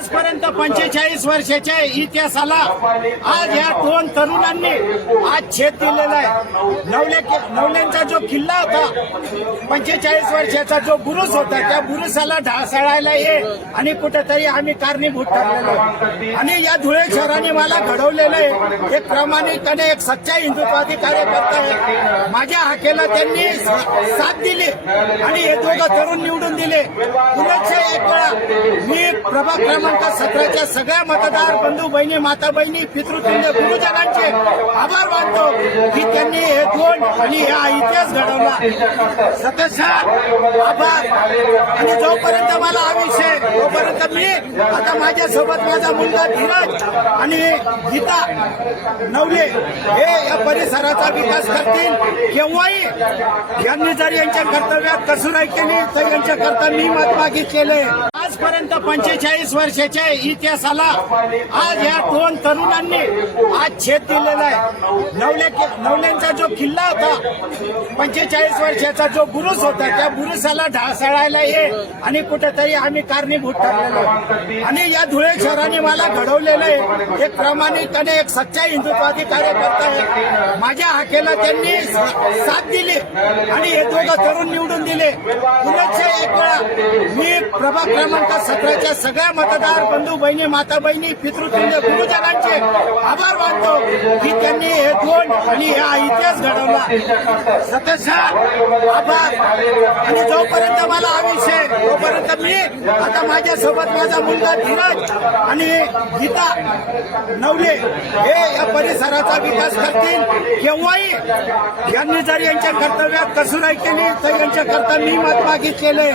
आजपर्यंत 45 वर्षाच्या इतिहासाला आज या दोन तरुणांनी आज छेद दिलेला आहे। नवल्यांचा जो किल्ला होता, 45 वर्षाचा जो बुरुज होता, त्या बुरुसाला ढासळायला ये आणि कुठेतरी आम्ही कारणीभूत ठरलेलो आहे। आणि या धुळे शहराने मला घडवलेलं आहे। एक प्रामाणिकपणे एक सच्चा हिंदुत्ववादी कार्यकर्ता आहे। माझ्या हाकेला त्यांनी साथ दिली आणि हे दोघं तरुण निवडून दिले। पुनश्च एक वेळा मी प्रभाग क्रमांक 17च्या सगळ्या मतदार बंधू बहिणी, माता बहिणी, पितृतुल्य गुरुजनांचे आभार मानतो की त्यांनी हे दोन आणि हा इतिहास घडवला। सतत आभार। आणि जोपर्यंत मला हा विषय, तोपर्यंत मी आता माझ्यासोबत माझा मुलगा धीरज आणि गीता नवले हे या परिसराचा विकास करतील। केव्हाही यांनी जर यांच्या कर्तव्यात कसुराई केली तर यांच्याकरता मी मत मागितलेले। आजपर्यंत 45 वर्षाच्या इतिहासाला आज या दोन तरुणांनी आज छेद दिलेला आहे। नवल्यांचा जो किल्ला होता, 45 वर्षाचा जो बुरुज होता, त्या बुरुसाला ढासळायला ये आणि कुठेतरी आम्ही कारणीभूत ठरलेलो आहे। आणि या धुळे शहराने मला घडवलेलं आहे। एक प्रामाणिकपणे एक सच्चा हिंदुत्ववादी कार्यकर्ता आहे। माझ्या हाकेला त्यांनी साथ दिली आणि हे दोघं तरुण निवडून दिले। पुनश्च एक वेळा मी प्रभाग क्रमांक 17च्या सगळ्या मतदार बंधू बहिणी, माता बहिणी, पितृतुल्य गुरुजनांचे आभार मानतो की त्यांनी हे दोन आणि हा इतिहास घडवला। सतत आभार। आणि जोपर्यंत मला हा विषय, तोपर्यंत मी आता माझ्यासोबत माझा मुलगा धीरज आणि गीता नवले हे या परिसराचा विकास करतील। केव्हाही यांनी जर यांच्या कर्तव्यात कसुराई केली तर यांच्याकरता मी मत मागितलेले।